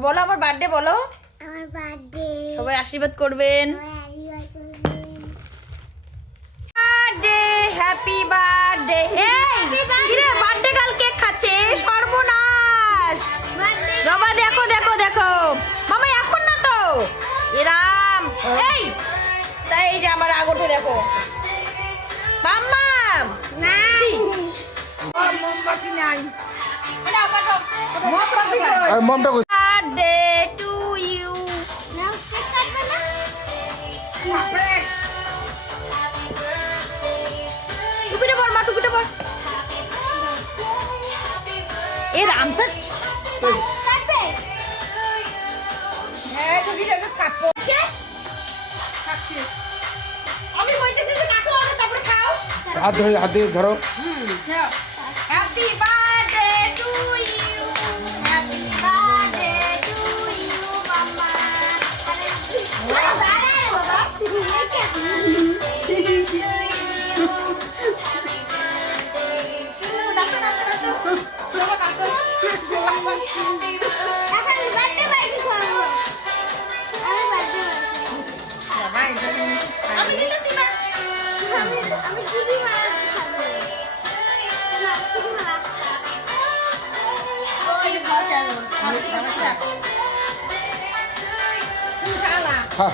বলো আমার বার্থডে বলো। আমার বার্থডে সবাই আশীর্বাদ করবেন। Birthday happy birthday. এই কিরে বার্থডে গার্ল কেক খাচ্ছে, সর্বনাশ। বাবা দেখো দেখো দেখো মামা, এখন না তো এরাম। এই তাই এই যে আমার আগোটে দেখো মাম্মা না মোমবাতি নাই। মমটা বার্থডে টু ইউ। না কেক কাটবে না টুপিটা পর মা, টুপিটা পর। এ রামটা কাটবে হ্যাঁ তুমি যাবে কাটো। আমি কইতেছি যে কাটো আর তারপরে খাও। হাত দিয়ে ধরো। Happy birthday to you, happy birthday to you মাম্মা। নাচো নাচো নাচো বাবা, নাচো। এখন বার্থডে পার্টি করব আমি বার্থডে আমি দিতেছি না। আমি চুরি মারা খাবো না চুরি মারা ওই যে বসে আছে। হ্যাঁ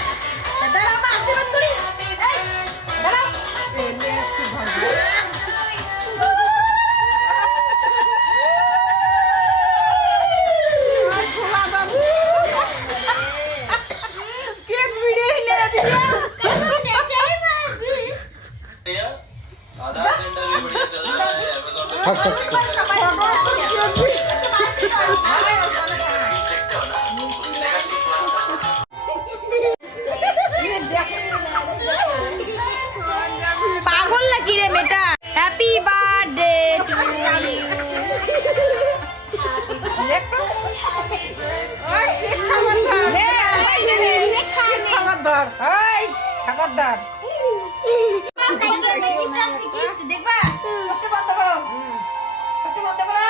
দাঁড়াও মা, আশীর্বাদ করি। এই দাঁড়াও। কেক ভিড়ে নিয়ে দিলা। आधार सेंटर भी बढ़िया चल रहा है अमेज़न पे থাক থাক देखते हो ना उसने का सीखना পাগল নাকি রে মেয়েটা। Happy birthday to you. দেখো ওই কেক খাবার ধর। কেক খাবার ধর। ওই খাবার ধর। দেখবা চোখটা বন্ধ করো, চোখটা বন্ধ করো।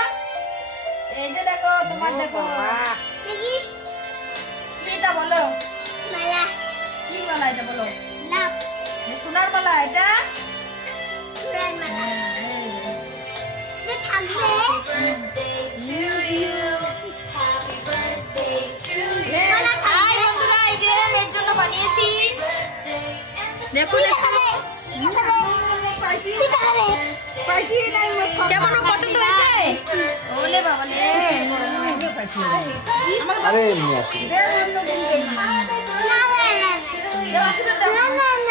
এই যে দেখো তোমার দেখো দেখি এটা বলো মালা কি মালা, এটা বলো। লাভ এ সোনার মালা এটা। প্রাণ মালা এটা থাকবে মালা হাই থাকবে বন্ধুরা, এই যে মেয়ের জন্য বানিয়েছি। দেখো দেখো কেমন পছন্দ হয়েছে? ওলে বাবা রে, আরে নিয়ে আসি। দাও আশীর্বাদ দাও।